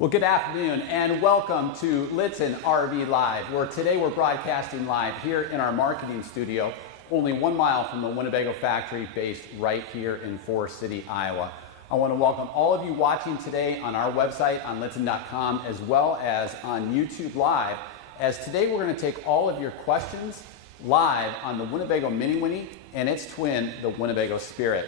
Well, good afternoon and welcome to Lichtsinn RV Live, where today we're broadcasting live here in our marketing studio, only 1 mile from the Winnebago Factory, based right here in Forest City, Iowa. I want to welcome all of you watching today on our website on lichtsinn.com, as well as on YouTube Live, as today we're going to take all of your questions live on the Winnebago Minnie Winnie and its twin, the Winnebago Spirit.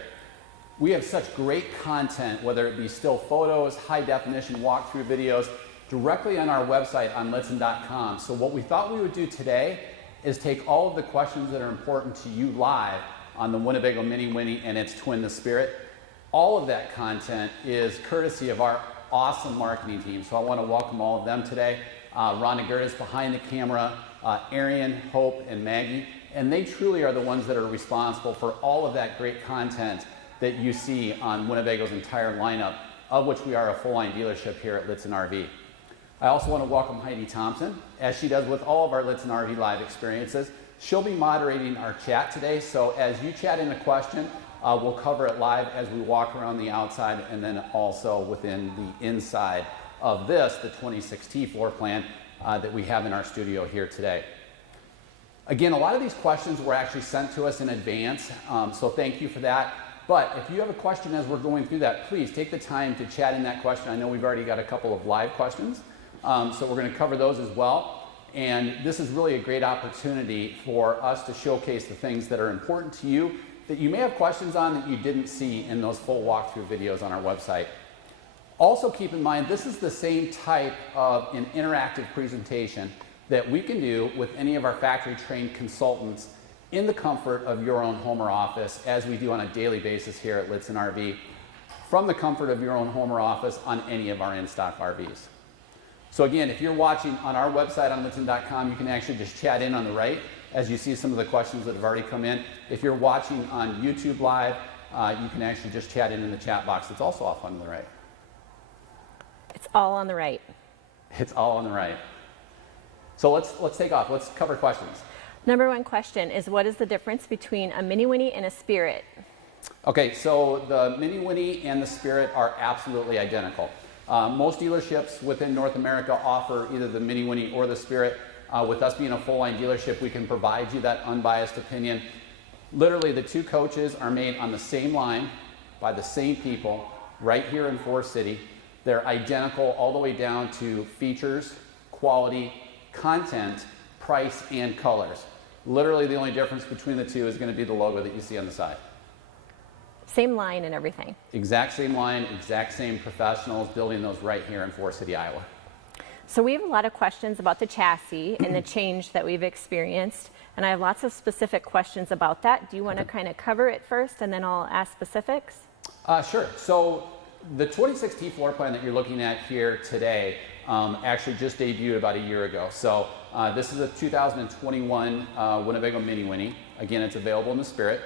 We have such great content, whether it be still photos, high definition walkthrough videos, directly on our website on lichtsinn.com. So what we thought we would do today is take all of the questions that are important to you live on the Winnebago Minnie Winnie and its twin, the Spirit. All of that content is courtesy of our awesome marketing team. So I want to welcome all of them today. Rhonda Gerdes behind the camera, Arian, Hope, and Maggie. And they truly are the ones that are responsible for all of that great content that you see on Winnebago's entire lineup, of which we are a full-line dealership here at Lichtsinn RV. I also want to welcome Heidi Thompson, as she does with all of our Lichtsinn RV Live experiences. She'll be moderating our chat today, so as you chat in a question, we'll cover it live as we walk around the outside and then also within the inside of this, the 26T floor plan that we have in our studio here today. Again, a lot of these questions were actually sent to us in advance, so thank you for that. But if you have a question as we're going through that, please take the time to chat in that question. I know we've already got a couple of live questions, so we're going to cover those as well. And this is really a great opportunity for us to showcase the things that are important to you that you may have questions on that you didn't see in those full walkthrough videos on our website. Also keep in mind, this is the same type of an interactive presentation that we can do with any of our factory trained consultants in the comfort of your own home or office, as we do on a daily basis here at Lichtsinn RV, from the comfort of your own home or office on any of our in-stock RVs. So again, if you're watching on our website on lichtsinn.com, you can actually just chat in on the right as you see some of the questions that have already come in. If you're watching on YouTube Live, you can actually just chat in the chat box. It's also off on the right. It's all on the right. It's all on the right. So let's take off. Let's cover questions. Number one question is, what is the difference between a Minnie Winnie and a Spirit? Okay, so the Minnie Winnie and the Spirit are absolutely identical. Most dealerships within North America offer either the Minnie Winnie or the Spirit. With us being a full-line dealership, we can provide you that unbiased opinion. Literally, the two coaches are made on the same line by the same people right here in Forest City. They're identical all the way down to features, quality, content, price, and colors. Literally, the only difference between the two is going to be the logo that you see on the side. Same line and everything. Exact same line, exact same professionals building those right here in Forest City, Iowa. So we have a lot of questions about the chassis and the change that we've experienced, and I have lots of specific questions about that. Do you want to kind of cover it first and then I'll ask specifics? Sure. So the 26T floor plan that you're looking at here today actually just debuted about a year ago. So this is a 2021 Winnebago Minnie Winnie. Again, it's available in the Spirit.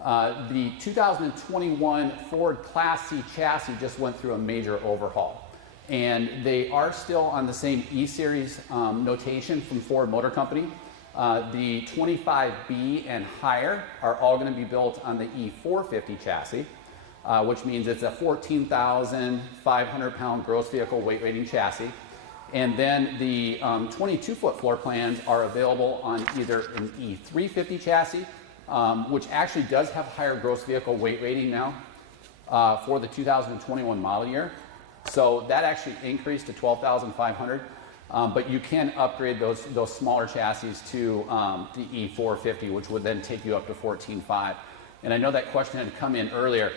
The 2021 Ford Class C chassis just went through a major overhaul. And they are still on the same E-Series notation from Ford Motor Company. The 25B and higher are all going to be built on the E450 chassis, which means it's a 14,500 pound gross vehicle weight rating chassis. And then the 22-foot floor plans are available on either an E350 chassis, which actually does have higher gross vehicle weight rating now for the 2021 model year. So that actually increased to 12,500, but you can upgrade those smaller chassis to the E450, which would then take you up to 14.5. And I know that question had come in earlier.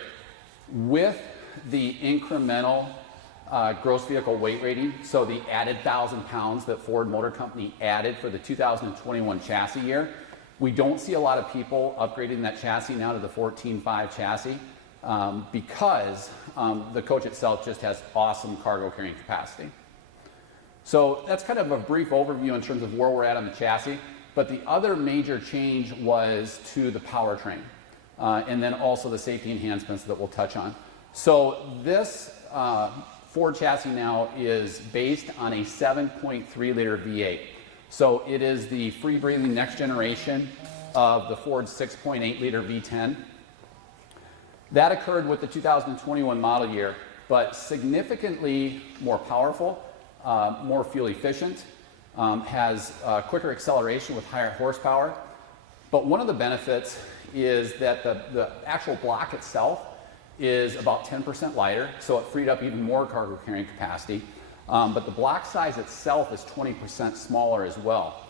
With the incremental gross vehicle weight rating, so the added 1,000 pounds that Ford Motor Company added for the 2021 chassis year, we don't see a lot of people upgrading that chassis now to the 14.5 chassis because the coach itself just has awesome cargo carrying capacity. So that's kind of a brief overview in terms of where we're at on the chassis, but the other major change was to the powertrain. And then also the safety enhancements that we'll touch on. So this Ford chassis now is based on a 7.3 liter V8. So it is the free-breathing next generation of the Ford 6.8 liter V10. That occurred with the 2021 model year. but significantly more powerful, more fuel efficient, has quicker acceleration with higher horsepower. But one of the benefits is that the actual block itself is about 10% lighter, so it freed up even more cargo carrying capacity. But the block size itself is 20% smaller as well.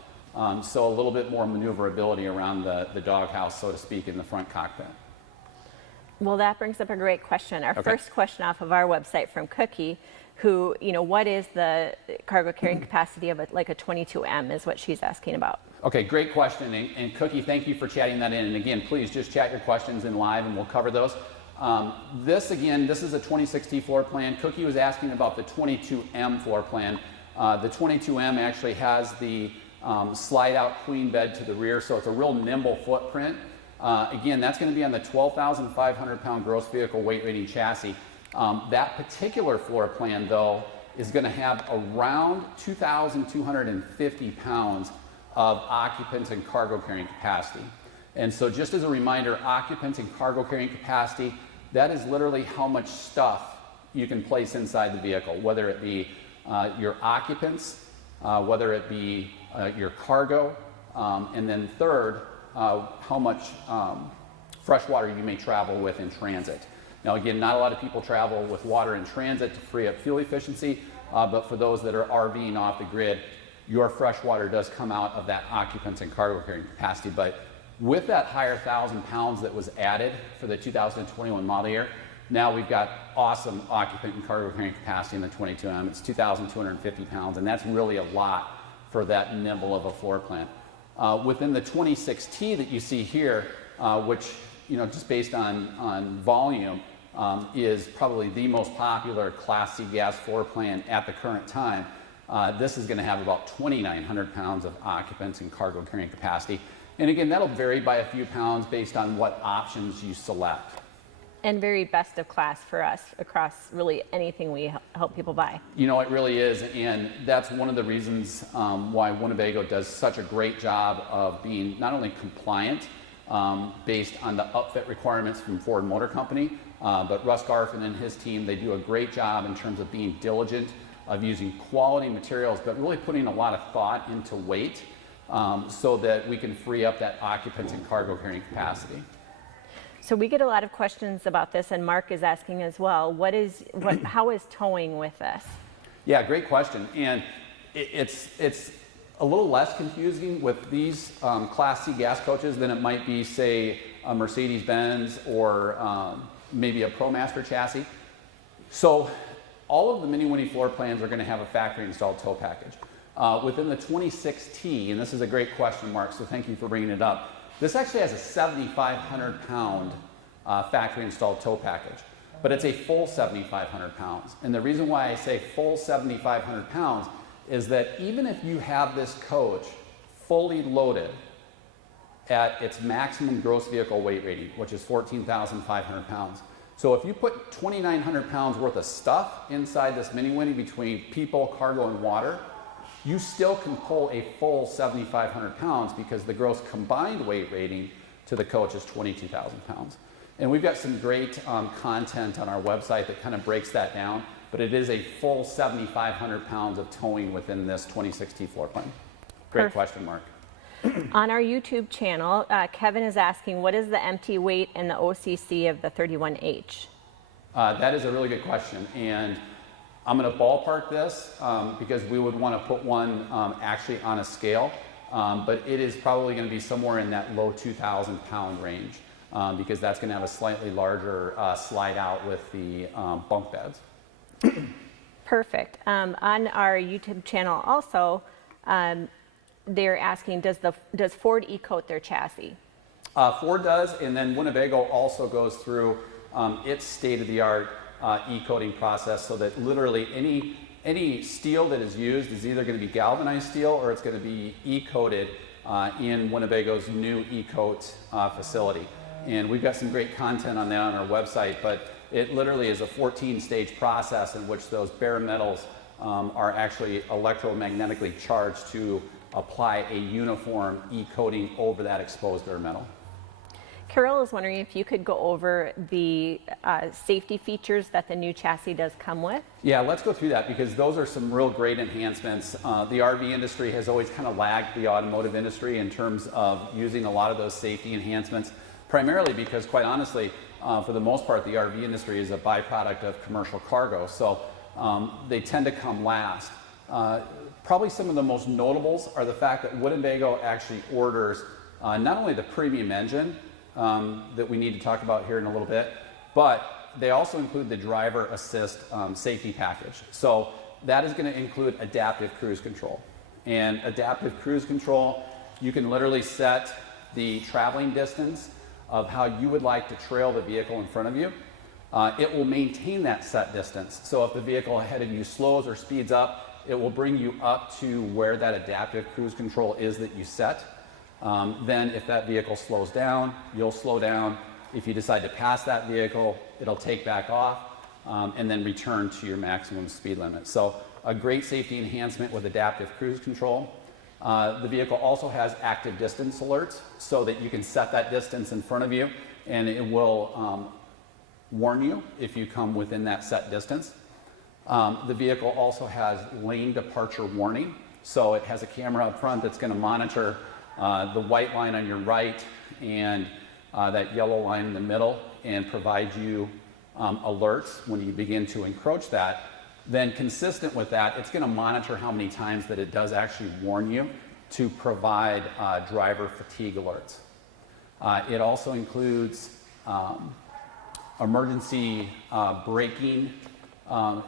So a little bit more maneuverability around the doghouse, so to speak, in the front cockpit. Well, that brings up a great question. Our first question off of our website from Cookie, who, what is the cargo carrying capacity of like a 22M is what she's asking about. Okay, great question. And Cookie, thank you for chatting that in. And again, please just chat your questions in live and we'll cover those. This is a 26T floor plan. Cookie was asking about the 22M floor plan. The 22M actually has the slide out queen bed to the rear, so it's a real nimble footprint. Again, that's going to be on the 12,500 pound gross vehicle weight rating chassis. That particular floor plan, though, is going to have around 2,250 pounds of occupant and cargo carrying capacity. And so just as a reminder, occupant and cargo carrying capacity, that is literally how much stuff you can place inside the vehicle, whether it be your occupants, whether it be your cargo, and then third, how much fresh water you may travel with in transit. Now again, not a lot of people travel with water in transit to free up fuel efficiency, but for those that are RVing off the grid, your fresh water does come out of that occupants and cargo carrying capacity. But with that higher 1,000 pounds that was added for the 2021 model year, now we've got awesome occupant and cargo carrying capacity in the 22M. It's 2,250 pounds, and that's really a lot for that nimble of a floor plan. Within the 26T that you see here, which, just based on volume, is probably the most popular Class C gas floor plan at the current time. This is going to have about 2,900 pounds of occupants and cargo carrying capacity. And again, that'll vary by a few pounds based on what options you select. And very best of class for us across really anything we help people buy. It really is, and that's one of the reasons why Winnebago does such a great job of being not only compliant based on the upfit requirements from Ford Motor Company, but Russ Garfin and his team, they do a great job in terms of being diligent, of using quality materials, but really putting a lot of thought into weight so that we can free up that occupants and cargo carrying capacity. So we get a lot of questions about this, and Mark is asking as well, how is towing with this? Yeah, great question. And it's a little less confusing with these Class C gas coaches than it might be, say, a Mercedes-Benz or maybe a ProMaster chassis. So all of the Minnie Winnie floor plans are going to have a factory installed tow package. Within the 26T, and this is a great question, Mark, so thank you for bringing it up. This actually has a 7,500 pound factory installed tow package, but it's a full 7,500 pounds. And the reason why I say full 7,500 pounds is that even if you have this coach fully loaded at its maximum gross vehicle weight rating, which is 14,500 pounds. So if you put 2,900 pounds worth of stuff inside this Minnie Winnie between people, cargo, and water, you still can pull a full 7,500 pounds because the gross combined weight rating to the coach is 22,000 pounds. And we've got some great content on our website that kind of breaks that down, but it is a full 7,500 pounds of towing within this 26T floor plan. Great question, Mark. On our YouTube channel, Kevin is asking, what is the empty weight and the OCC of the 31H? That is a really good question. And I'm going to ballpark this because we would want to put one actually on a scale, but it is probably going to be somewhere in that low 2,000 pound range because that's going to have a slightly larger slide out with the bunk beds. Perfect. On our YouTube channel also, they're asking, does Ford e-coat their chassis? Ford does, and then Winnebago also goes through its state-of-the-art e-coating process so that literally any steel that is used is either going to be galvanized steel or it's going to be e-coated in Winnebago's new e-coat facility. And we've got some great content on that on our website, but it literally is a 14-stage process in which those bare metals are actually electromagnetically charged to apply a uniform e-coating over that exposed bare metal. Carol is wondering if you could go over the safety features that the new chassis does come with. Yeah, let's go through that because those are some real great enhancements. The RV industry has always kind of lagged the automotive industry in terms of using a lot of those safety enhancements, primarily because, quite honestly, for the most part, the RV industry is a byproduct of commercial cargo, so they tend to come last. Probably some of the most notables are the fact that Winnebago actually orders not only the premium engine that we need to talk about here in a little bit, but they also include the driver assist safety package. So that is going to include adaptive cruise control. And adaptive cruise control, you can literally set the traveling distance of how you would like to trail the vehicle in front of you. It will maintain that set distance. So if the vehicle ahead of you slows or speeds up, it will bring you up to where that adaptive cruise control is that you set. Then if that vehicle slows down, you'll slow down. If you decide to pass that vehicle, it'll take back off and then return to your maximum speed limit. So a great safety enhancement with adaptive cruise control. The vehicle also has active distance alerts so that you can set that distance in front of you and it will warn you if you come within that set distance. The vehicle also has lane departure warning. So it has a camera up front that's going to monitor the white line on your right and that yellow line in the middle and provide you alerts when you begin to encroach that. Then consistent with that, it's going to monitor how many times that it does actually warn you to provide driver fatigue alerts. It also includes emergency braking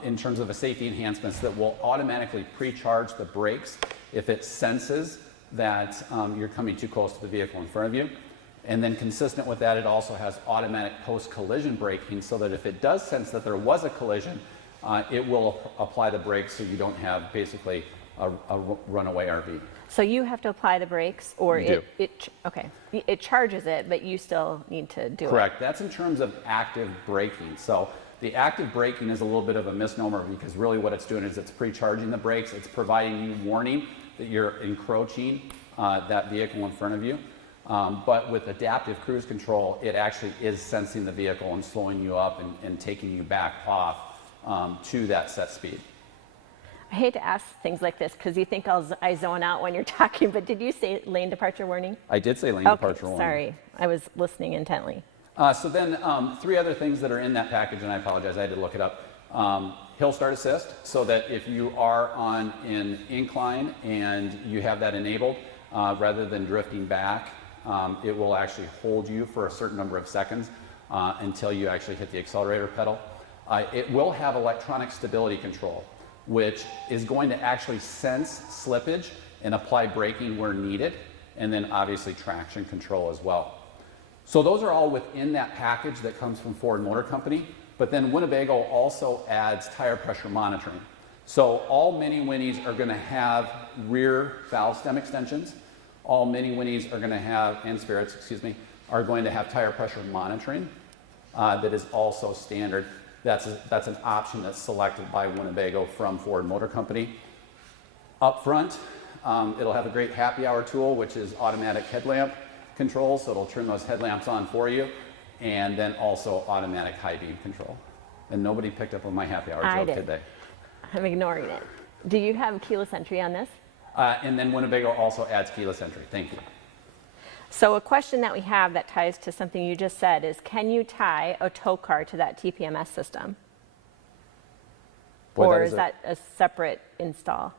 in terms of a safety enhancements that will automatically pre-charge the brakes if it senses that you're coming too close to the vehicle in front of you. And then consistent with that, it also has automatic post-collision braking so that if it does sense that there was a collision, it will apply the brakes so you don't have basically a runaway RV. So you have to apply the brakes, or You it charges it, but you still need to do it. Correct. That's in terms of active braking. So the active braking is a little bit of a misnomer because really what it's doing is it's pre-charging the brakes. It's providing you warning that you're encroaching that vehicle in front of you. But with adaptive cruise control, it actually is sensing the vehicle and slowing you up and taking you back off to that set speed. I hate to ask things like this because you think I zone out when you're talking, but did you say lane departure warning? I did say lane departure warning. Sorry, I was listening intently. So then three other things that are in that package, and I apologize, I had to look it up. Hill start assist, so that if you are on an incline and you have that enabled, rather than drifting back, it will actually hold you for a certain number of seconds until you actually hit the accelerator pedal. It will have electronic stability control, which is going to actually sense slippage and apply braking where needed, and then obviously traction control as well. So those are all within that package that comes from Ford Motor Company, but then Winnebago also adds tire pressure monitoring. So all Mini Winnies are going to have rear valve stem extensions. All Mini Winnies are going to have, and Spirits, excuse me, are going to have tire pressure monitoring that is also standard. That's an option that's selected by Winnebago from Ford Motor Company. Up front, it'll have a great happy hour tool, which is automatic headlamp control, so it'll turn those headlamps on for you, and then also automatic high beam control. And nobody picked up on my happy hour joke, did they? I'm ignoring it. Do you have keyless entry on this? And then Winnebago also adds keyless entry. Thank you. So a question that we have that ties to something you just said is, can you tie a tow car to that TPMS system? Boy, or is that a separate install?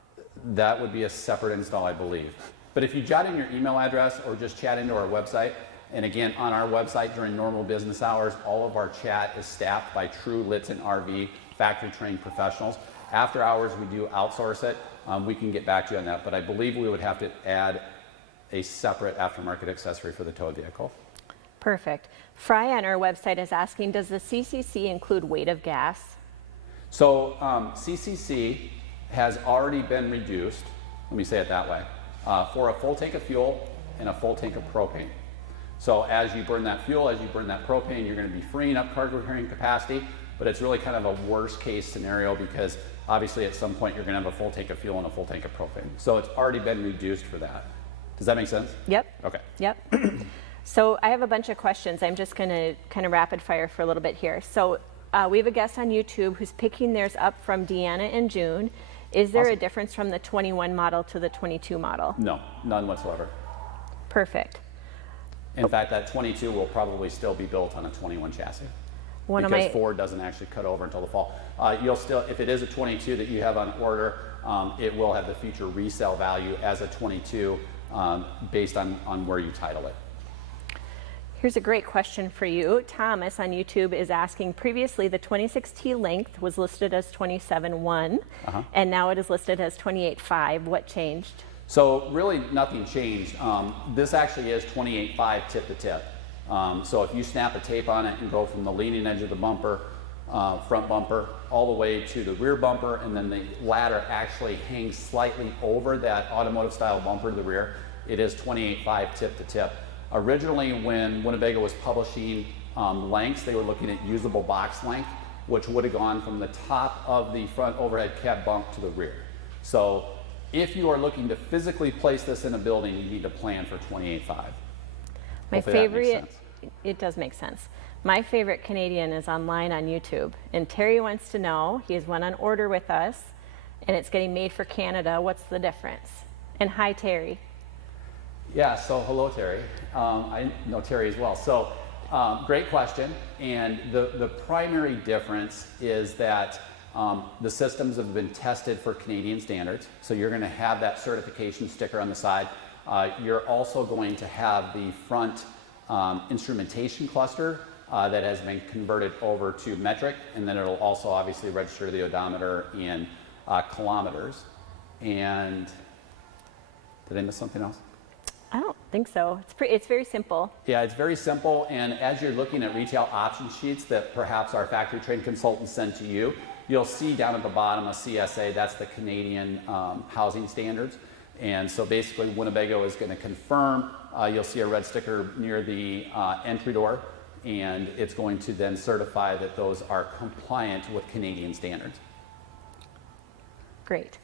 That would be a separate install, I believe. But if you jot in your email address or just chat into our website, and again, on our website during normal business hours, all of our chat is staffed by true Lichtsinn RV factory trained professionals. After hours, we do outsource it. We can get back to you on that, but I believe we would have to add a separate aftermarket accessory for the tow vehicle. Perfect. Fry on our website is asking, does the CCC include weight of gas? So CCC has already been reduced, let me say it that way, for a full tank of fuel and a full tank of propane. So as you burn that fuel, as you burn that propane, you're going to be freeing up cargo carrying capacity, but it's really kind of a worst case scenario because obviously at some point you're going to have a full tank of fuel and a full tank of propane. So it's already been reduced for that. Does that make sense? Yep. Okay. Yep. So I have a bunch of questions. I'm just going to kind of rapid fire for a little bit here. So we have a guest on YouTube who's picking theirs up from Deanna in June. Is there a difference from the 21 model to the 22 model? No, none whatsoever. Perfect. In fact, that 22 will probably still be built on a 21 chassis. Because Ford doesn't actually cut over until the fall. You'll still, if it is a 22 that you have on order, it will have the future resale value as a 22 based on where you title it. Here's a great question for you. Thomas on YouTube is asking, previously the 26T length was listed as 27.1, and now it is listed as 28.5. What changed? So really nothing changed. This actually is 28.5 tip to tip. So if you snap a tape on it and go from the leading edge of the bumper, front bumper, all the way to the rear bumper, and then the ladder actually hangs slightly over that automotive style bumper to the rear, it is 28.5 tip to tip. Originally, when Winnebago was publishing lengths, they were looking at usable box length, which would have gone from the top of the front overhead cab bunk to the rear. So if you are looking to physically place this in a building, you need to plan for 28.5. My favorite, it does make sense. My favorite Canadian is online on YouTube, and Terry wants to know, he has one on order with us, and it's getting made for Canada. What's the difference? And hi, Terry. Yeah, so hello, Terry. I know Terry as well. So great question. And the primary difference is that the systems have been tested for Canadian standards. So you're going to have that certification sticker on the side. You're also going to have the front instrumentation cluster that has been converted over to metric. And then it'll also obviously register the odometer in kilometers. And did I miss something else? I don't think so. It's very simple. Yeah, it's very simple. And as you're looking at retail option sheets that perhaps our factory trained consultants send to you, you'll see down at the bottom a CSA, that's the Canadian housing standards. And so basically Winnebago is going to confirm, you'll see a red sticker near the entry door, and it's going to then certify that those are compliant with Canadian standards. Great.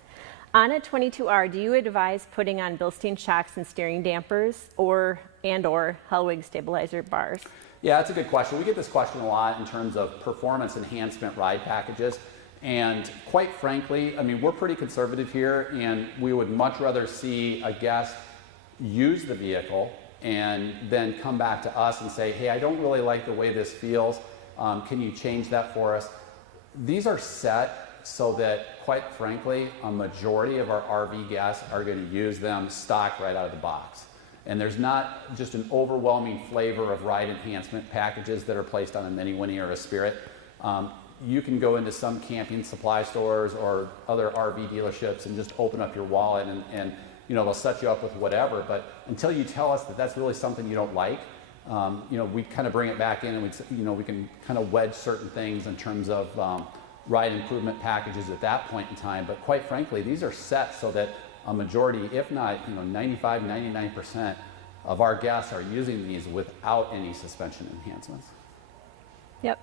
On a 22R, do you advise putting on Bilstein shocks and steering dampers or Hellwig stabilizer bars? Yeah, that's a good question. We get this question a lot in terms of performance enhancement ride packages. And quite frankly, I mean, we're pretty conservative here, and we would much rather see a guest use the vehicle and then come back to us and say, hey, I don't really like the way this feels. Can you change that for us? These are set so that, quite frankly, a majority of our RV guests are going to use them stock right out of the box. And there's not just an overwhelming flavor of ride enhancement packages that are placed on a Minnie Winnie or a Spirit. You can go into some camping supply stores or other RV dealerships and just open up your wallet and you know, they'll set you up with whatever. But until you tell us that that's really something you don't like, you know, we kind of bring it back in and we can kind of wedge certain things in terms of ride improvement packages at that point in time. But quite frankly, these are set so that a majority, if not, you know, 95, 99% of our guests are using these without any suspension enhancements. Yep.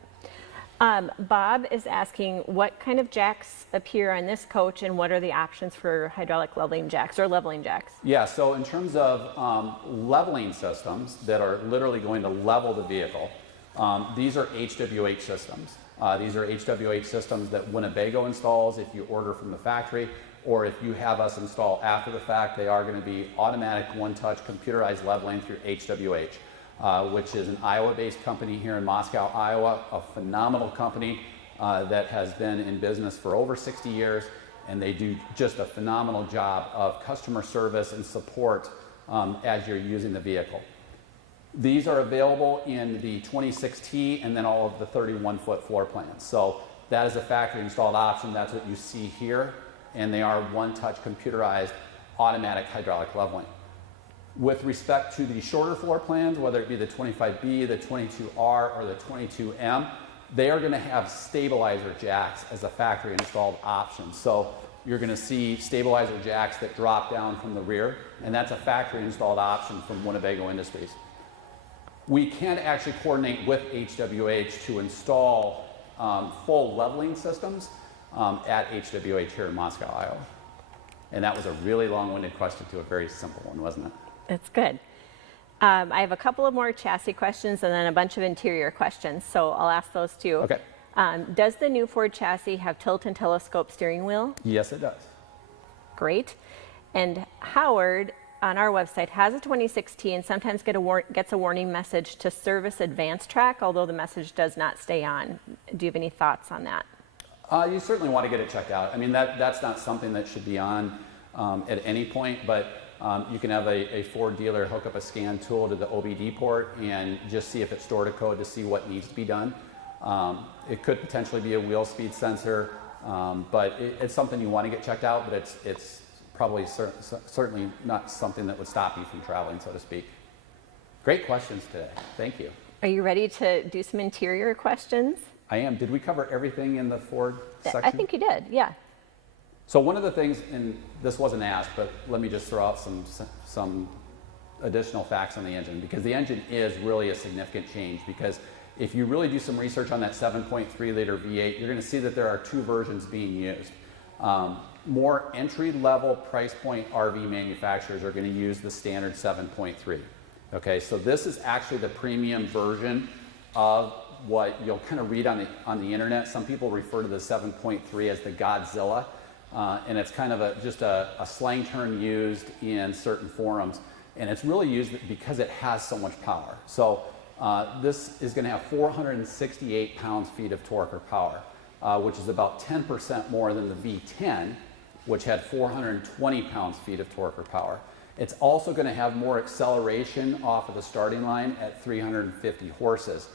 Bob is asking what kind of jacks appear on this coach and what are the options for hydraulic leveling jacks or leveling jacks? Yeah, so in terms of leveling systems that are literally going to level the vehicle, these are HWH systems. These are HWH systems that Winnebago installs if you order from the factory, or if you have us install after the fact. They are going to be automatic one-touch computerized leveling through HWH, which is an Iowa-based company here in Moscow, Iowa, a phenomenal company that has been in business for over 60 years, and they do just a phenomenal job of customer service and support as you're using the vehicle. These are available in the 26T and then all of the 31-foot floor plans. So that is a factory installed option. That's what you see here. And they are one-touch computerized automatic hydraulic leveling. With respect to the shorter floor plans, whether it be the 25B, the 22R, or the 22M, they are going to have stabilizer jacks as a factory installed option. So you're going to see stabilizer jacks that drop down from the rear, and that's a factory installed option from Winnebago Industries. We can actually coordinate with HWH to install full leveling systems at HWH here in Moscow, Iowa. And that was a really long-winded question to a very simple one, wasn't it? That's good. I have a couple of more chassis questions and then a bunch of interior questions, so I'll ask those too. Okay. Does the new Ford chassis have tilt and telescope steering wheel? Yes, it does. Great. And Howard on our website has a 2016 and sometimes gets a warning message to service advanced track, although the message does not stay on. Do you have any thoughts on that? You certainly want to get it checked out. I mean, that's not something that should be on at any point, but you can have a Ford dealer hook up a scan tool to the OBD port and just see if it stored a code to see what needs to be done. It could potentially be a wheel speed sensor, but it's something you want to get checked out, but it's probably certainly not something that would stop you from traveling, so to speak. Great questions today. Thank you. Are you ready to do some interior questions? I am. Did we cover everything in the Ford section? I think you did, yeah. So one of the things, and this wasn't asked, but let me just throw out some additional facts on the engine, because the engine is really a significant change. Because if you really do some research on that 7.3 liter V8, you're going to see that there are two versions being used. More entry-level price point RV manufacturers are going to use the standard 7.3. Okay, so this is actually the premium version of what you'll kind of read on the internet. Some people refer to the 7.3 as the Godzilla, and it's kind of just a slang term used in certain forums, and it's really used because it has so much power. So this is going to have 468 pounds-feet of torque or power, which is about 10% more than the V10, which had 420 pounds-feet of torque or power. It's also going to have more acceleration off of the starting line at 350 horses,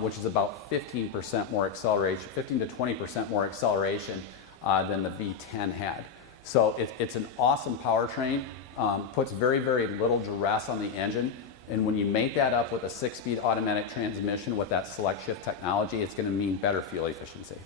which is about 15% more acceleration, 15 to 20% more acceleration than the V10 had. So it's an awesome powertrain, puts very, very little duress on the engine. And when you make that up with a 6-speed automatic transmission with that select shift technology, it's going to mean better fuel efficiency.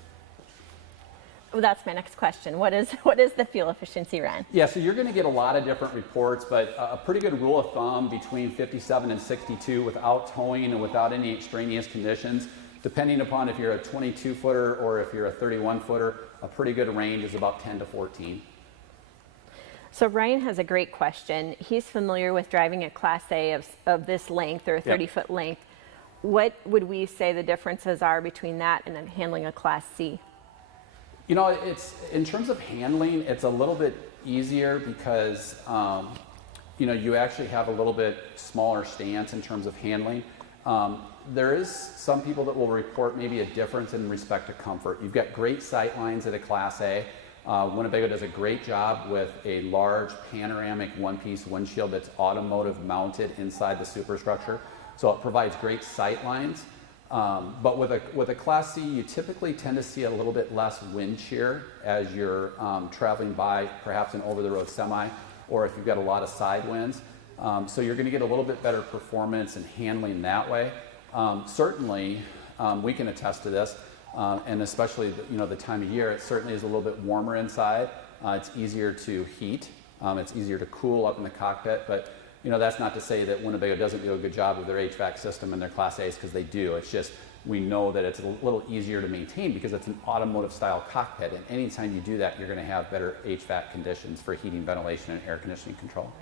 Well, that's my next question. What is the fuel efficiency, Ron? Yeah, so you're going to get a lot of different reports, but a pretty good rule of thumb between 57 and 62 without towing and without any extraneous conditions, depending upon if you're a 22-footer or if you're a 31-footer, a pretty good range is about 10 to 14. So Ryan has a great question. He's familiar with driving a Class A of this length or a 30-foot length. What would we say the differences are between that and then handling a Class C? You know, it's in terms of handling, it's a little bit easier because you know, you actually have a little bit smaller stance in terms of handling. There is some people that will report maybe a difference in respect to comfort. You've got great sight lines at a Class A. Winnebago does a great job with a large panoramic one-piece windshield that's automotive mounted inside the superstructure. So it provides great sight lines. But with a Class C, you typically tend to see a little bit less wind shear as you're traveling by perhaps an over-the-road semi, or if you've got a lot of side winds. So you're going to get a little bit better performance in handling that way. Certainly, we can attest to this, and especially the time of year, it certainly is a little bit warmer inside. It's easier to heat. It's easier to cool up in the cockpit, but that's not to say that Winnebago doesn't do a good job with their HVAC system and their Class A's, because they do. It's just we know that it's a little easier to maintain because it's an automotive style cockpit, and anytime you do that, you're going to have better HVAC conditions for heating, ventilation, and air conditioning control.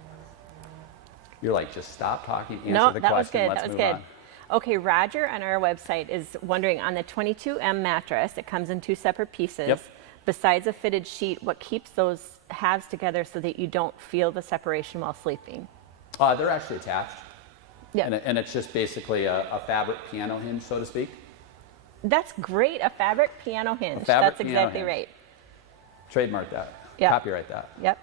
You're like, just stop talking, answer the question, let's move on. Okay, Roger on our website is wondering, on the 22M mattress, it comes in 2 separate pieces. Yep. Besides a fitted sheet, what keeps those halves together so that you don't feel the separation while sleeping? They're actually attached. Yeah. And it's just basically a fabric piano hinge, so to speak. That's great, a fabric piano hinge. That's exactly right. Trademark that. Yep. Copyright that. Yep.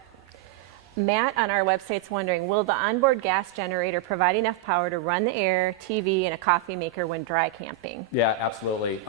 Matt on our website's wondering, will the onboard gas generator provide enough power to run the air, TV, and a coffee maker when dry camping? Yeah, absolutely.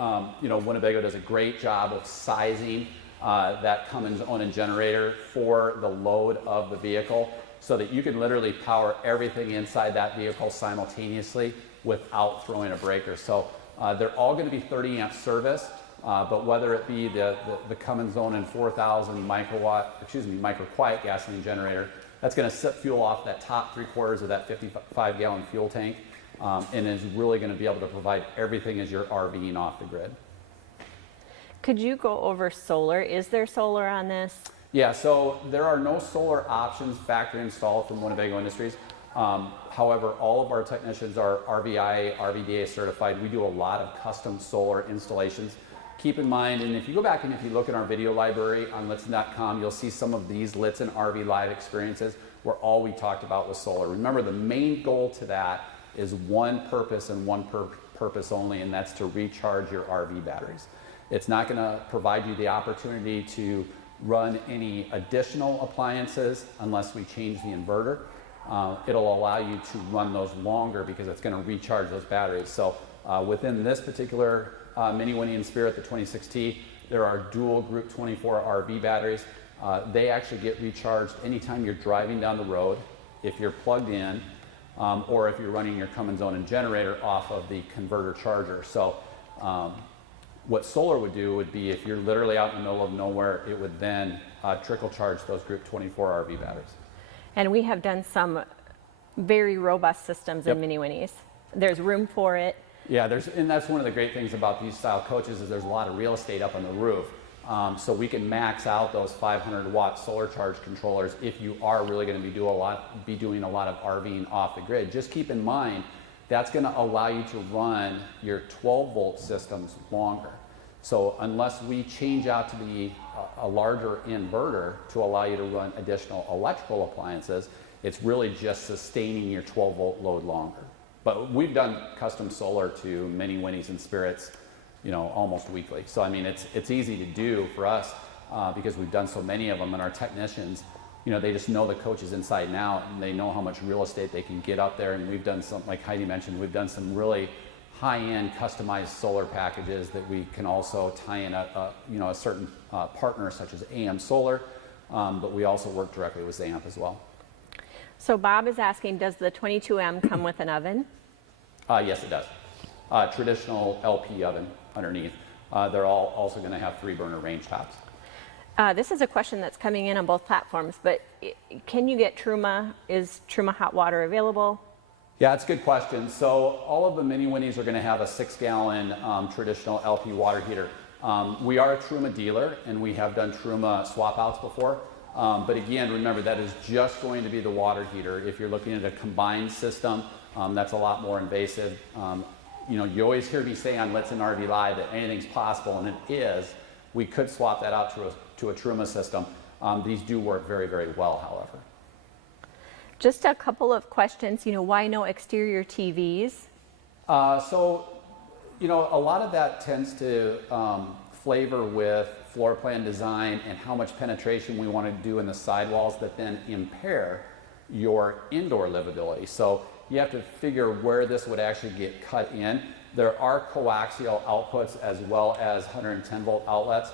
Winnebago does a great job of sizing that Cummins Awning generator for the load of the vehicle, so that you can literally power everything inside that vehicle simultaneously without throwing a breaker. So they're all going to be 30 amp service, but whether it be the Cummins Awning 4000 micro quiet gasoline generator, that's going to sip fuel off that top 3/4 of that 55-gallon fuel tank, and is really going to be able to provide everything as you're RVing off the grid. Could you go over solar? Is there solar on this? Yeah, so there are no solar options factory installed from Winnebago Industries. However, all of our technicians are RVI, RVDA certified. We do a lot of custom solar installations. Keep in mind, and if you go back and if you look in our video library on Lichtsinn.com, you'll see some of these Lichtsinn RV Live experiences where all we talked about was solar. Remember, the main goal to that is one purpose and one purpose only, and that's to recharge your RV batteries. It's not going to provide you the opportunity to run any additional appliances unless we change the inverter. It'll allow you to run those longer because it's going to recharge those batteries. So within this particular Minnie Winnie and Spirit, the 26T, there are dual group 24 RV batteries. They actually get recharged anytime you're driving down the road, if you're plugged in, or if you're running your Cummins own generator off of the converter charger. So what solar would do would be if you're literally out in the middle of nowhere, it would then trickle charge those group 24 RV batteries. And we have done some very robust systems in Minnie Winnies. There's room for it. Yeah, and that's one of the great things about these style coaches is there's a lot of real estate up on the roof. So we can max out those 500 watt solar charge controllers if you are really going to be doing a lot of RVing off the grid. Just keep in mind that's going to allow you to run your 12 volt systems longer. So unless we change out to be a larger inverter to allow you to run additional electrical appliances, it's really just sustaining your 12 volt load longer. But we've done custom solar to Minnie Winnies and Spirits, you know, almost weekly. So I mean, it's easy to do for us because we've done so many of them, and our technicians, you know, they just know the coaches inside and out, and they know how much real estate they can get up there. And we've done some, like Heidi mentioned, we've done some really high-end customized solar packages that we can also tie in a certain partner such as AM Solar, but we also work directly with ZAMP as well. So Bob is asking, does the 22M come with an oven? Yes, it does. Traditional LP oven underneath. They're all also going to have 3-burner range tops. This is a question that's coming in on both platforms, but can you get Truma? Is Truma hot water available? Yeah, it's a good question. So all of the Minnie Winnies are going to have a 6-gallon traditional LP water heater. We are a Truma dealer, and we have done Truma swap outs before. But again, remember, that is just going to be the water heater. If you're looking at a combined system, that's a lot more invasive. You know, you always hear me say on Lichtsinn RV Live that anything's possible, and it is. We could swap that out to a Truma system. These do work very, very well, however. Just a couple of questions. You know, why no exterior TVs? So, you know, a lot of that tends to flavor with floor plan design and how much penetration we want to do in the sidewalls that then impair your indoor livability. So you have to figure where this would actually get cut in. There are coaxial outputs as well as 110 volt outlets.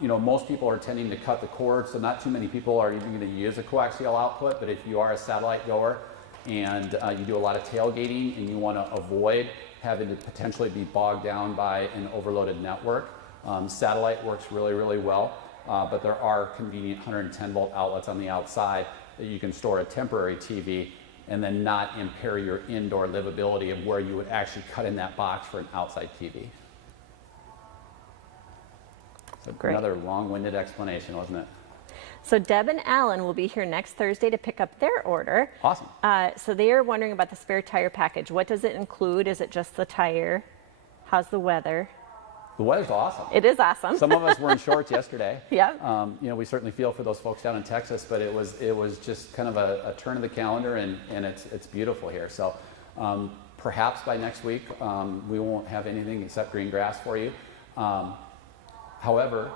You know, most people are tending to cut the cord, so not too many people are even going to use a coaxial output, but if you are a satellite goer and you do a lot of tailgating and you want to avoid having to potentially be bogged down by an overloaded network, satellite works really, really well, but there are convenient 110 volt outlets on the outside that you can store a temporary TV and then not impair your indoor livability of where you would actually cut in that box for an outside TV. So great. Another long-winded explanation, wasn't it? So Deb and Alan will be here next Thursday to pick up their order. Awesome. So they are wondering about the spare tire package. What does it include? Is it just the tire? How's the weather? The weather's awesome. It is awesome. Some of us were in shorts yesterday. Yeah. You know, we certainly feel for those folks down in Texas, but it was just kind of a turn of the calendar, and it's beautiful here. So perhaps by next week we won't have anything except green grass for you. However,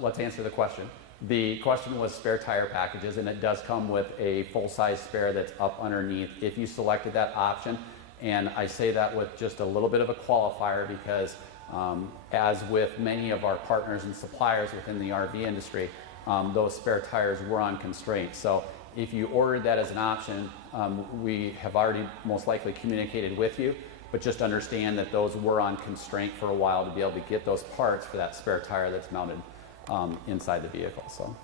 let's answer the question. The question was spare tire packages, and it does come with a full-size spare that's up underneath if you selected that option. And I say that with just a little bit of a qualifier because as with many of our partners and suppliers within the RV industry, those spare tires were on constraint. So if you ordered that as an option, we have already most likely communicated with you, but just understand that those were on constraint for a while to be able to get those parts for that spare tire that's mounted inside the vehicle. So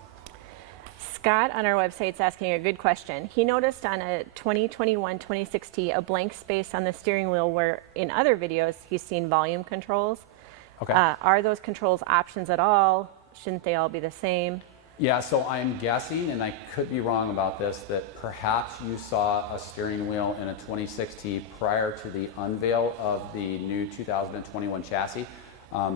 Scott on our website is asking a good question. He noticed on a 2021 26T a blank space on the steering wheel where in other videos he's seen volume controls. Okay. Are those controls options at all? Shouldn't they all be the same? Yeah, so I'm guessing, and I could be wrong about this, that perhaps you saw a steering wheel in a 26T prior to the unveil of the new 2021 chassis,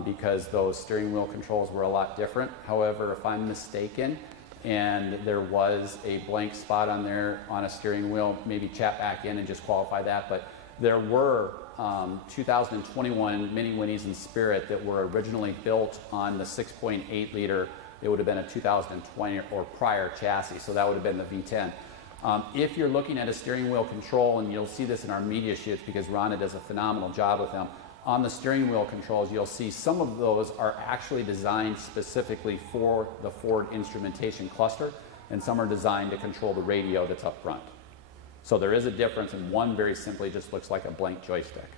because those steering wheel controls were a lot different. However, if I'm mistaken, and there was a blank spot on there on a steering wheel, maybe chat back in and just qualify that, but there were 2021 Mini Winnies in Spirit that were originally built on the 6.8 liter. It would have been a 2020 or prior chassis, so that would have been the V10. If you're looking at a steering wheel control, and you'll see this in our media shoots because Rhonda does a phenomenal job with them, on the steering wheel controls, you'll see some of those are actually designed specifically for the Ford instrumentation cluster, and some are designed to control the radio that's up front. So there is a difference, and one very simply just looks like a blank joystick.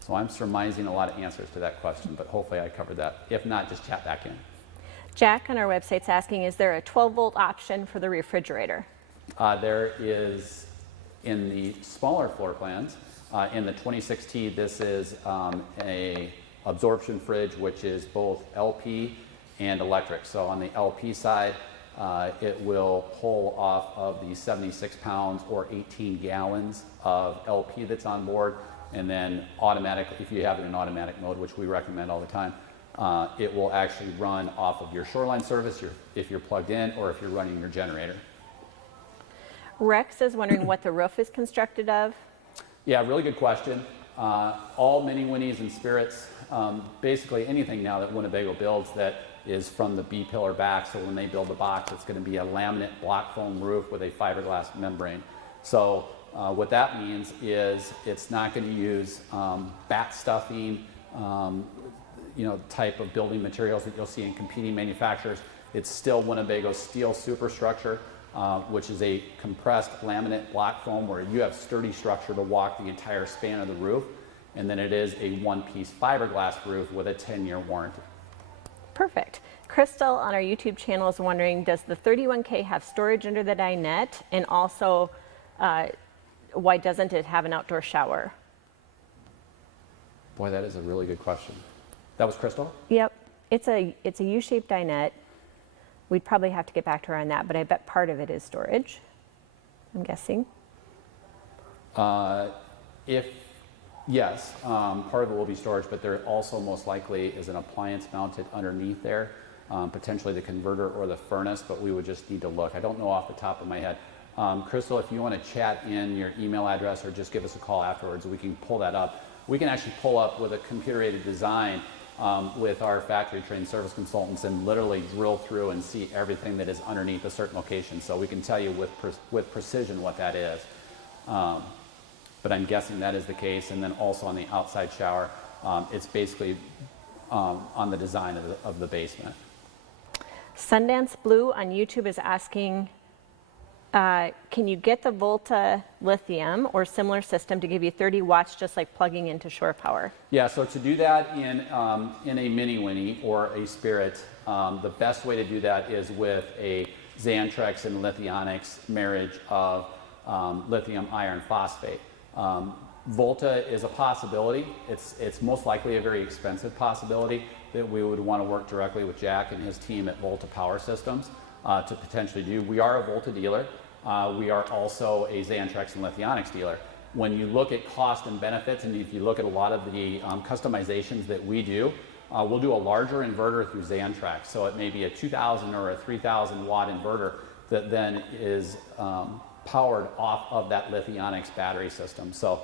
So I'm surmising a lot of answers to that question, but hopefully I covered that. If not, just chat back in. Jack on our website's asking, is there a 12-volt option for the refrigerator? There is in the smaller floor plans. In the 26T, this is a absorption fridge, which is both LP and electric. So on the LP side, it will pull off of the 76 pounds or 18 gallons of LP that's on board, and then automatically, if you have it in automatic mode, which we recommend all the time, it will actually run off of your shoreline service if you're plugged in, or if you're running your generator. Rex is wondering what the roof is constructed of. Yeah, really good question. All Mini Winnies and Spirits, basically anything now that Winnebago builds that is from the B-pillar back, so when they build the box, it's going to be a laminate block foam roof with a fiberglass membrane. So what that means is it's not going to use batt stuffing, type of building materials that you'll see in competing manufacturers. It's still Winnebago's steel superstructure, which is a compressed laminate block foam where you have sturdy structure to walk the entire span of the roof. And then it is a one-piece fiberglass roof with a 10-year warranty. Perfect. Crystal on our YouTube channel is wondering, does the 31K have storage under the dinette? And also, why doesn't it have an outdoor shower? Boy, that is a really good question. That was Crystal? Yep. It's a U-shaped dinette. We'd probably have to get back to her on that, but I bet part of it is storage, I'm guessing. Yes, part of it will be storage, but there also most likely is an appliance mounted underneath there, potentially the converter or the furnace, but we would just need to look. I don't know off the top of my head. Crystal, if you want to chat in your email address or just give us a call afterwards, we can pull that up. We can actually pull up with a computer-aided design with our factory-trained service consultants and literally drill through and see everything that is underneath a certain location. So we can tell you with precision what that is. But I'm guessing that is the case. And then also on the outside shower, it's basically on the design of the basement. Sundance Blue on YouTube is asking, can you get the Volta lithium or similar system to give you 30 watts just like plugging into shore power? Yeah, so to do that in a Mini Winnie or a Spirit, the best way to do that is with a Xantrex and Lithionics marriage of lithium iron phosphate. Volta is a possibility. It's most likely a very expensive possibility that we would want to work directly with Jack and his team at Volta Power Systems to potentially do. We are a Volta dealer. We are also a Xantrex and Lithionics dealer. When you look at cost and benefits, and if you look at a lot of the customizations that we do, we'll do a larger inverter through Xantrex. So it may be a 2,000 or a 3,000 watt inverter that then is powered off of that Lithionics battery system. So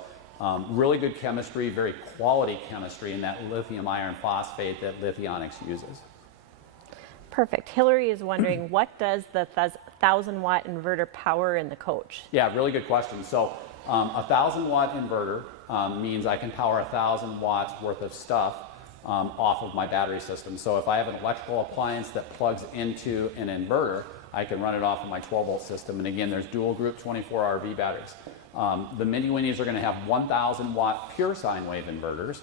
really good chemistry, very quality chemistry in that lithium iron phosphate that Lithionics uses. Perfect. Hillary is wondering, what does the 1,000 watt inverter power in the coach? Yeah, really good question. So a 1,000 watt inverter means I can power 1,000 watts worth of stuff off of my battery system. So if I have an electrical appliance that plugs into an inverter, I can run it off of my 12 volt system. And again, there's dual group 24 RV batteries. The Mini Winnies are going to have 1,000 watt pure sine wave inverters.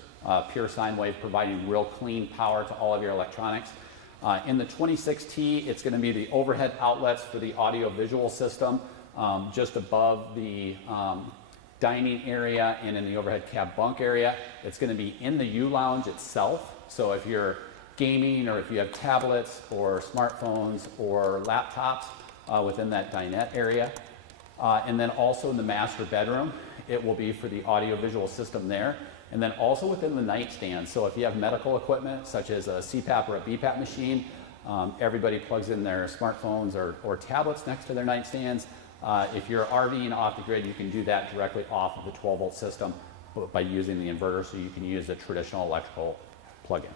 Pure sine wave providing real clean power to all of your electronics. In the 26T, it's going to be the overhead outlets for the audio visual system just above the dining area and in the overhead cab bunk area. It's going to be in the U-lounge itself. So if you're gaming or if you have tablets or smartphones or laptops within that dinette area. And then also in the master bedroom, it will be for the audio-visual system there. And then also within the nightstand. So if you have medical equipment, such as a CPAP or a BPAP machine, everybody plugs in their smartphones or tablets next to their nightstands. If you're RVing off the grid, you can do that directly off of the 12-volt system by using the inverter, so you can use a traditional electrical plug-in.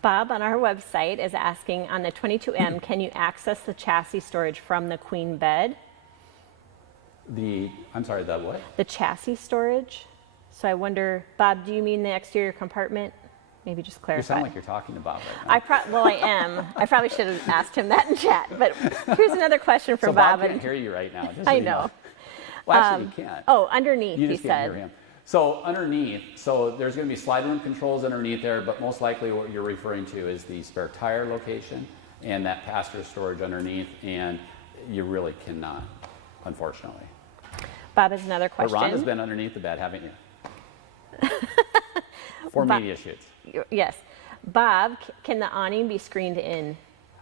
Bob on our website is asking, on the 22M, can you access the chassis storage from the queen bed? I'm sorry, the what? The chassis storage. So I wonder, Bob, do you mean the exterior compartment? Maybe just clarify. You sound like you're talking about right now. Well, I am. I probably should have asked him that in chat. But here's another question for so Bob. Bob can't hear you right now. Just I so you know. Well, actually, you can't. Oh, underneath, You he just can't said. hear him. So underneath, so there's going to be slide room controls underneath there, but most likely what you're referring to is the spare tire location and that passenger storage underneath, and you really cannot, unfortunately. Bob has another question. But Rhonda's been underneath the bed, haven't you? For media shoots. Yes. Bob, can the awning be screened in?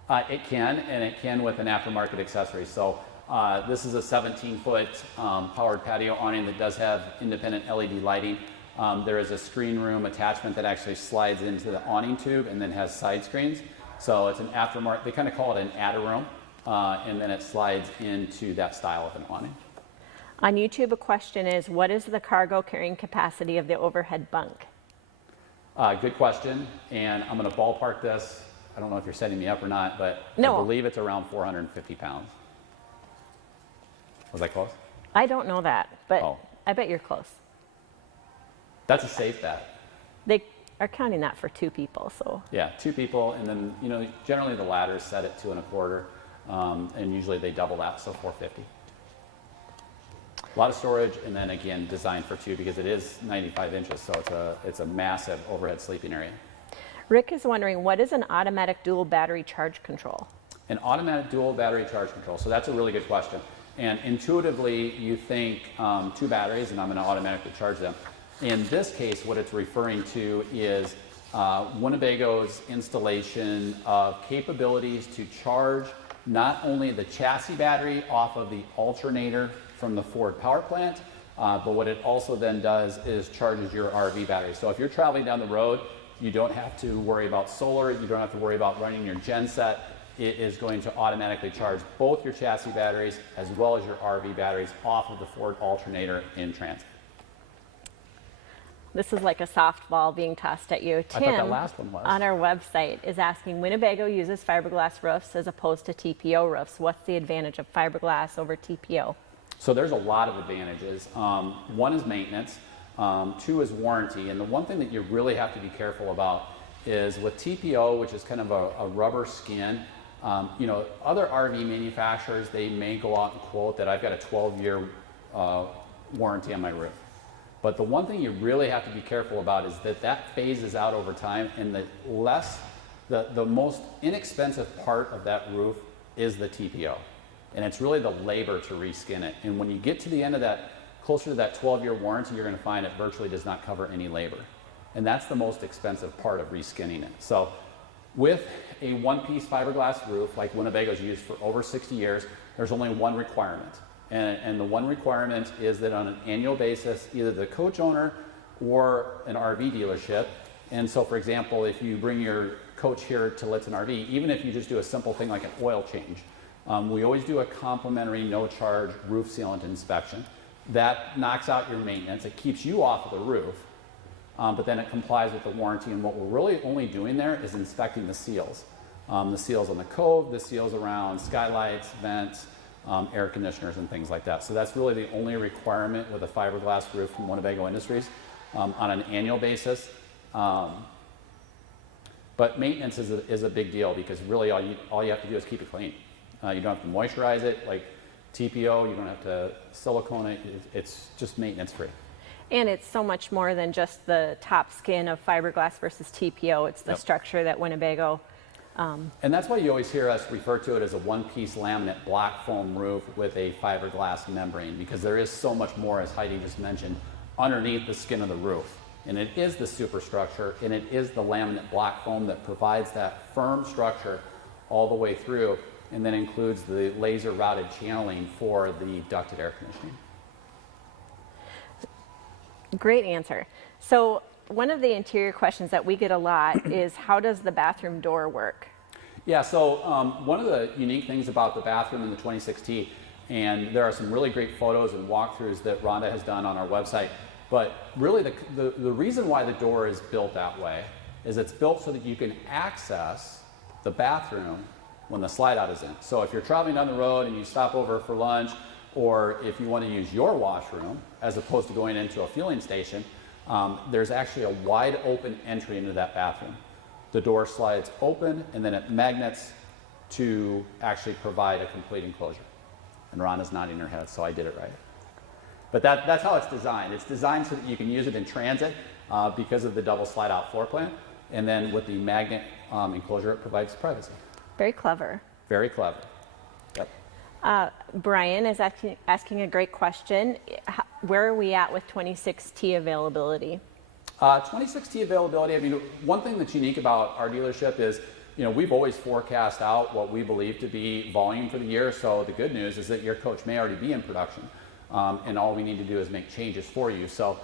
It can, and it can with an aftermarket accessory. So this is a 17-foot powered patio awning that does have independent LED lighting. There is a screen room attachment that actually slides into the awning tube and then has side screens. So it's an aftermarket, they kind of call it an adder room, and then it slides into that style of an awning. On YouTube, a question is, what is the cargo carrying capacity of the overhead bunk? Good question, and I'm going to ballpark this. I don't know if you're setting me up or not, but No. I believe it's around 450 pounds. Was I close? I don't know that, but Oh. I bet you're close. That's a safe bet. They are counting that for 2 people, so. Yeah, 2 people, and then generally the ladders set at 2 1/4, and usually they double that, so 450. A lot of storage, and then again designed for 2 because it is 95 inches, so it's a massive overhead sleeping area. Rick is wondering, what is an automatic dual battery charge control? An automatic dual battery charge control. So that's a really good question. And intuitively, you think 2 batteries, and I'm going to automatically charge them. In this case, what it's referring to is Winnebago's installation of capabilities to charge not only the chassis battery off of the alternator from the Ford power plant, but what it also then does is charges your RV battery. So if you're traveling down the road, you don't have to worry about solar, you don't have to worry about running your genset. It is going to automatically charge both your chassis batteries as well as your RV batteries off of the Ford alternator in transit. This is like a softball being tossed at you. Tim, I thought that last one was. On our website, is asking, Winnebago uses fiberglass roofs as opposed to TPO roofs. What's the advantage of fiberglass over TPO? So there's a lot of advantages. One is maintenance, 2 is warranty, and the one thing that you really have to be careful about is with TPO, which is kind of a rubber skin. Other RV manufacturers, they may go out and quote that I've got a 12-year warranty on my roof. But the one thing you really have to be careful about is that phases out over time, and the most inexpensive part of that roof is the TPO. And it's really the labor to reskin it. And when you get to the end of that, closer to that 12-year warranty, you're going to find it virtually does not cover any labor. And that's the most expensive part of reskinning it. So with a one-piece fiberglass roof like Winnebago's used for over 60 years, there's only one requirement. And the one requirement is that on an annual basis, either the coach owner or an RV dealership, and so for example, if you bring your coach here to Lichtsinn RV, even if you just do a simple thing like an oil change, we always do a complimentary no-charge roof sealant inspection. That knocks out your maintenance. It keeps you off of the roof, but then it complies with the warranty. And what we're really only doing there is inspecting the seals. The seals on the cove, the seals around skylights, vents, air conditioners, and things like that. So that's really the only requirement with a fiberglass roof from Winnebago Industries on an annual basis. But maintenance is a big deal because really all you have to do is keep it clean. You don't have to moisturize it like TPO, you don't have to silicone it, it's just maintenance free. And it's so much more than just the top skin of fiberglass versus TPO. It's the structure that Winnebago. And that's why you always hear us refer to it as a one-piece laminate block foam roof with a fiberglass membrane, because there is so much more, as Heidi just mentioned, underneath the skin of the roof. And it is the superstructure, and it is the laminate block foam that provides that firm structure all the way through, and then includes the laser routed channeling for the ducted air conditioning. Great answer. So one of the interior questions that we get a lot is, how does the bathroom door work? Yeah, so one of the unique things about the bathroom in the 26T, and there are some really great photos and walkthroughs that Rhonda has done on our website, but really the reason why the door is built that way is it's built so that you can access the bathroom when the slide out is in. So if you're traveling down the road and you stop over for lunch, or if you want to use your washroom as opposed to going into a fueling station, there's actually a wide open entry into that bathroom. The door slides open and then it magnets to actually provide a complete enclosure. And Rhonda's nodding her head, so I did it right. But that's how it's designed. It's designed so that you can use it in transit because of the double slide out floor plan. And then with the magnet enclosure, it provides privacy. Very clever. Very clever. Yep. Brian is asking a great question. Where are we at with 26T availability? 26T availability, I mean, one thing that's unique about our dealership is, you know, we've always forecast out what we believe to be volume for the year. So the good news is that your coach may already be in production, and all we need to do is make changes for you. So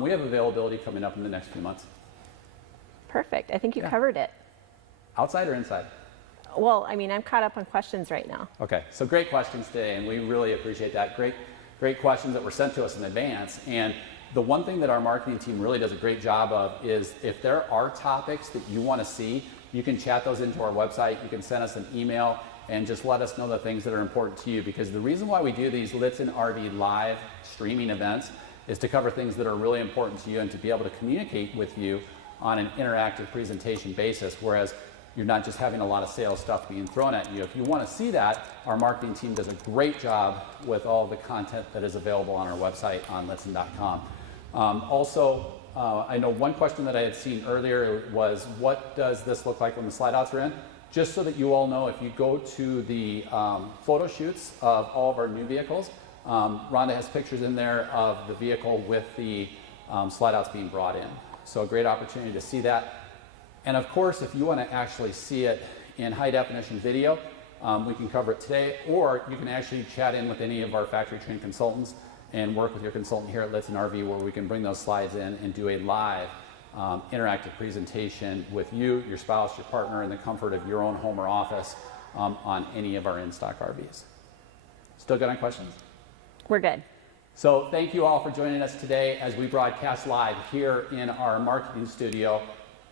we have availability coming up in the next few months. Perfect. I think you covered it. Outside or inside? Well, I mean, I'm caught up on questions right now. Okay, so great questions today, and we really appreciate that. Great questions that were sent to us in advance. And the one thing that our marketing team really does a great job of is, if there are topics that you want to see, you can chat those into our website. You can send us an email and just let us know the things that are important to you. Because the reason why we do these Lichtsinn RV live streaming events is to cover things that are really important to you and to be able to communicate with you on an interactive presentation basis, whereas you're not just having a lot of sales stuff being thrown at you. If you want to see that, our marketing team does a great job with all the content that is available on our website on Lichtsinn.com. Also, I know one question that I had seen earlier was, what does this look like when the slide outs are in? Just so that you all know, if you go to the photo shoots of all of our new vehicles, Rhonda has pictures in there of the vehicle with the slide outs being brought in. So a great opportunity to see that. And of course, if you want to actually see it in high definition video, we can cover it today, or you can actually chat in with any of our factory trained consultants and work with your consultant here at Lichtsinn RV, where we can bring those slides in and do a live interactive presentation with you, your spouse, your partner, in the comfort of your own home or office on any of our in-stock RVs. Still good on questions? We're good. So thank you all for joining us today as we broadcast live here in our marketing studio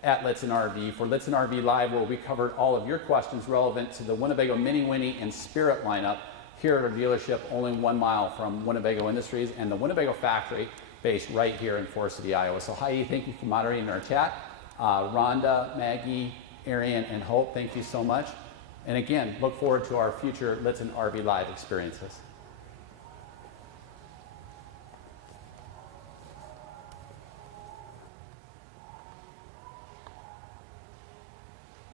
at Lichtsinn RV for Lichtsinn RV Live, where we covered all of your questions relevant to the Winnebago Minnie Winnie and Spirit lineup here at our dealership, only 1 mile from Winnebago Industries and the Winnebago Factory, based right here in Forest City, Iowa. So Heidi, thank you for moderating our chat. Rhonda, Maggie, Arian, and Hope, thank you so much. And again, look forward to our future Lichtsinn RV Live experiences.